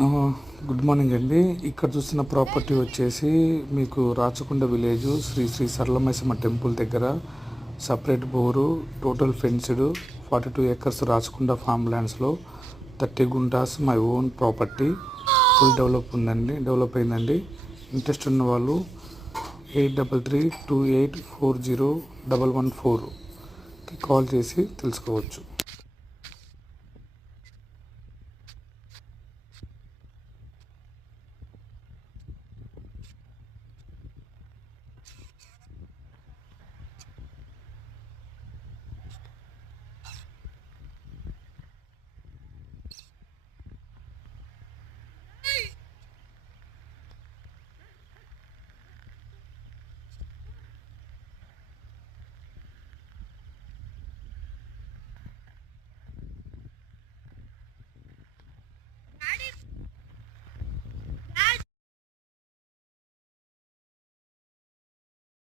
ఆ, good morning అండి. ఇక్కడ చూస్తున్న ప్రాపర్టీ వచ్చేసి మీకు రాచకొండ విలేజ్ శ్రీ శ్రీ సరళమైసమ్మ టెంపుల్ దగ్గర separate bore, total fenced 42 acres Rachakonda farm ల్యాండ్స్లో 30 guntas my own property. Full develop అయిందండి. ఇంట్రెస్ట్ ఉన్న వాళ్ళు 8332840114కి కాల్ చేసి తెలుసుకోవచ్చు.